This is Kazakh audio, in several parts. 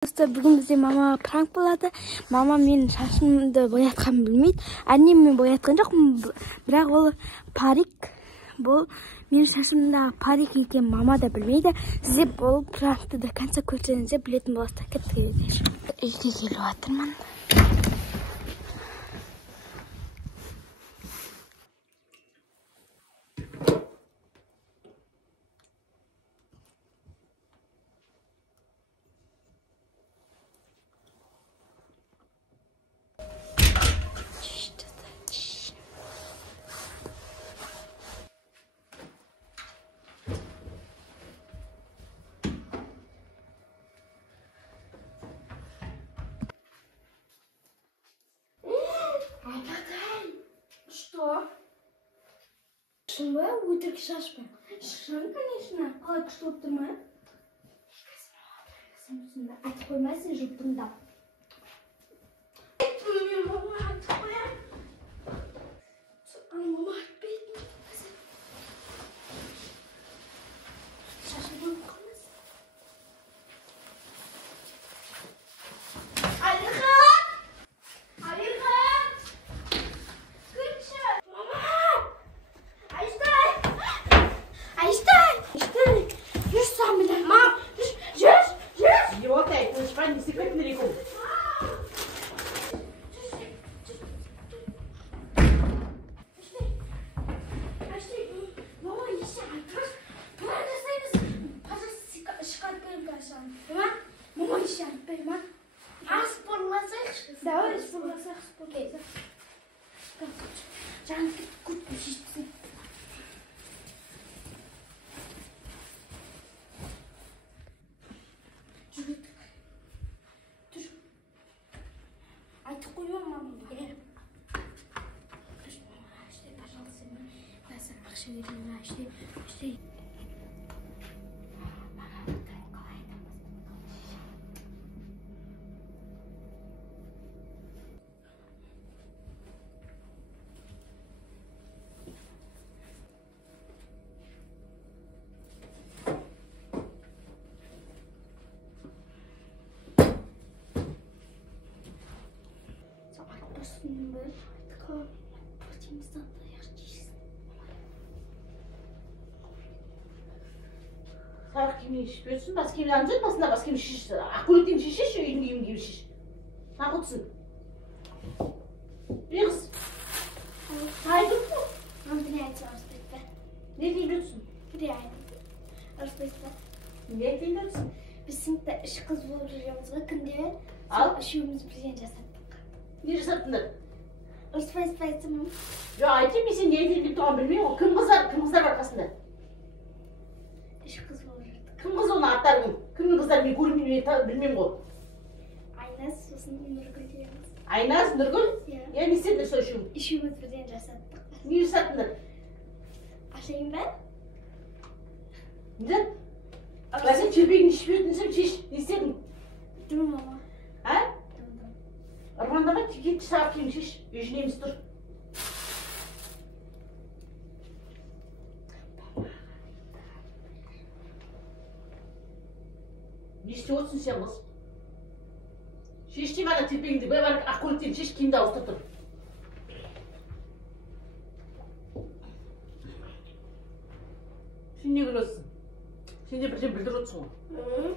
Бүгін бізде мама пранк болады. Мама мен шашымды боятқанын білмейді. Әне мен боятқан жоқпын, бірақ ол парик. Бұл мен шашымда парик екен мама да білмейді. Сізде бұл пранкты до конца көрсеңіздер білетін боласыздар. Кеттік. Үйге келіп жатырмын. Что? Шумба, утрик шашпа. Шашпа, конечно. Как что ты ма? А ты поймайся, жуптың да. Давай спорласақ спорласақ. Жаным көп шешіпсің. Жүреттік. Тұр. Айтып қойма мамамға. Аштай, пожалуйста, мен саған ақша беремін. Аштай. Сарық киімнен шешпесін, бас киімді алып жүріп, басында бас киімді шеш. Ақкөліктен шешеш, үйдің киімін киіп шеш. Тағытсын. Беғыз. Айдың бұл? Мамдың әйті арыспайды. Не дейін өтсін? Күре айдың. Арыспайды. Не дейін өтсін? Біз сыныпта үш қыз болып жүреміз ғой, күнде. Ал? Үшеуміз бірден жасаттық. Не жасаттыңдар? Ұрыспайды, мам. Жоқ, айтайын, мен сен не дейін деп тұрған білмеймін ғой. Кім қыздар бар қасында? Үш қыз болып жүрдік. Кім қыз оны аттары кім? Кімнің қыздары мен көрмеймін, білмеймін ғой. Айназ, сосын Нұргүл дейміз. Айназ, Нұргүл? Иә. Я не істедіңдер сол үшеуің? Үшеуміз бірден жасаттық. Не жасаттыңдар? Ашайын ба? Не? Сен черпегін шешпейтінсің, шеш. Не істедің? Дым, мама. А? Ұрмандама кетті сағып кейін шеш. Үйжінеміз тұр. Не істеп отырсың сен қыз? Шеш дейм ана терпегіңді. Бай бар ақкөліктен шеш, киімді ауыстыр тұр. Сен не көресің? Сен де бірден білдір отырсың ғой.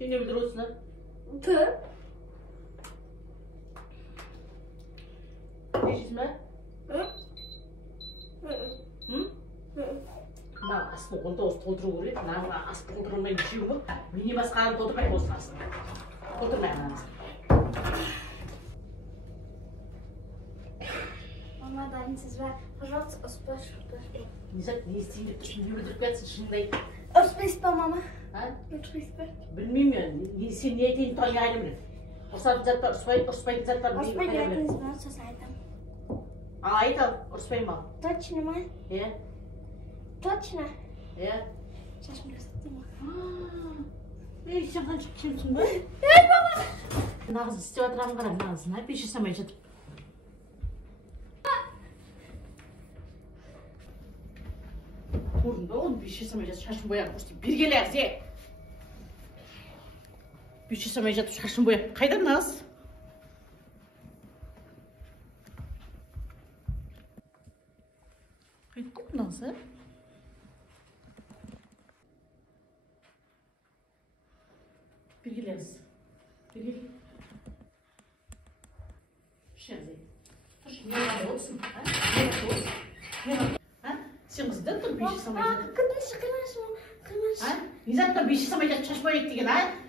Сен не білдір отырсың, а? Ты? Нешесің бә? Мына астын 19 толтыру көрет. Мына астын толтырылмай нешеу мұ? Мене басқаны толтырмай осы астын. Толтырмай мынаны. Мама, дайынсыз ба? Пожалуйста, ұрыспай. Не істейін деп тұрсың, не білдіріп кетсің шындай. Ұрыспайсыз ба, мама? Ұрыспайсыз ба? Білмеймін мен. Сен не айтайын тойын айнымын. Ұрсатын заттар, ұрыспайтын заттар. Ұрыспай дейтіңіз ба, сосын айтам. Айт ал, ұрыспайын ба? Точно ма? Е? Точно? Е? Шашымды жасаттың ба? Ей, сен қанша кемсің ба? Ей, мама! Нағыз істеп атырағын қарап, нағызына пеш жасамай жатып. Көрдің ба, оны пеш жасамай жатып, шашын бояғып көрсетіп. Бергелі әғзе! бүй жасамай жатып шашын бояп қайдан нағыз? Қайтты нағыз, ә? Bir gel yalnız. Bir gel. Şey yazayım. Dur şimdi ne olsun? Ha? Ne olsun? Ne var? Ha? Sen kızdan dur bir şey samayacak. Kımış. Ha? Ne zaten bir şey samayacak şaşmaya ettiğin ha?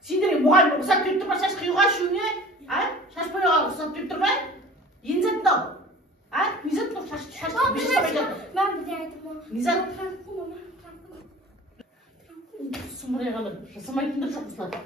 Sendiri muğayim ruhsat verip durma şaş kıyığa şunu. Ha? Şaşmaya ruhsat verip durma. Yeni zaten. Ha? Ne zaten şaş bir şey samayacak. Ben bir de aydım. Ne zaten? Sımıraya kalır. Samaytın da çok ısladı.